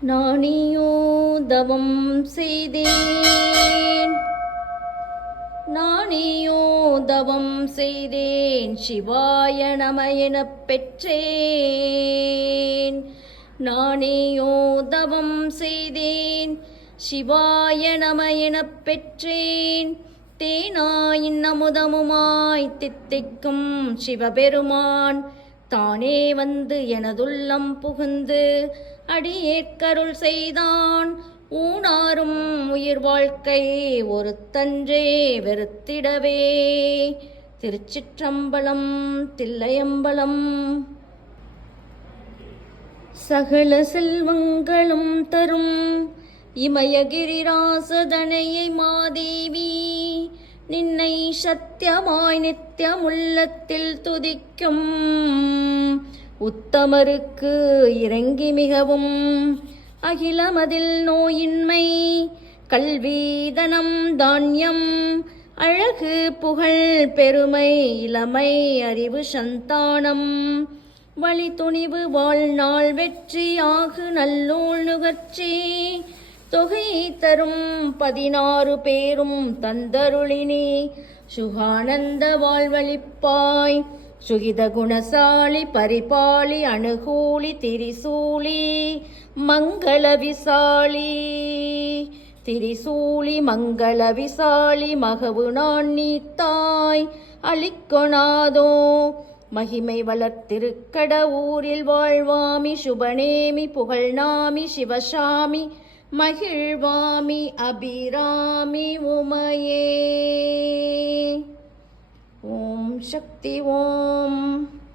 நானியோ தவம் செய்தேன், நானியோ தவம் செய்தேன், சிவாய நம எனப் பெற்றேன். நானேயோ தவம் செய்தேன், சிவாய நம எனப் பெற்றேன். தேனாயின் அமுதமுமாய் தித்திக்கும் சிவபெருமான் தானே வந்து எனதுள்ளம் புகுந்து அடியேற்கருள் செய்தான். ஊனாரும் உயிர் வாழ்க்கை ஒருத்தன்றே வெறுத்திடவே. திருச்சிற்றம்பலம் தில்லையம்பலம். சகல செல்வங்களும் தரும் இமயகிரிராசதனையை மாதேவி, நின்னை சத்தியமாய் நித்தியமுள்ளத்தில் துதிக்கும் உத்தமருக்கு இறங்கி மிகவும் அகிலமதில் நோயின்மை கல்வி தனம் தானியம் அழகு புகழ் பெருமை இளமை அறிவு சந்தானம் வழி துணிவு வாழ்நாள் வெற்றியாகு நல்லூழ் நுகர்ச்சி தொகை தரும் 16 பேரும் தந்தருளினி சுகானந்த வாழ்வழிப்பாய். சுகித குணசாலி பரிபாலி அணுகூலி திரிசூலி மங்கள விசாலி, திரிசூலி மங்கள விசாலி மகவு நான் நீத்தாய் அளிக்கொணாதோ. மகிமை வளர்த்திருக்கட ஊரில் வாழ்வாமி சுபநேமி புகழ்நாமி சிவசாமி மகிழ்வாமி அபிராமி உமையே. ஓம் சக்தி ஓம்.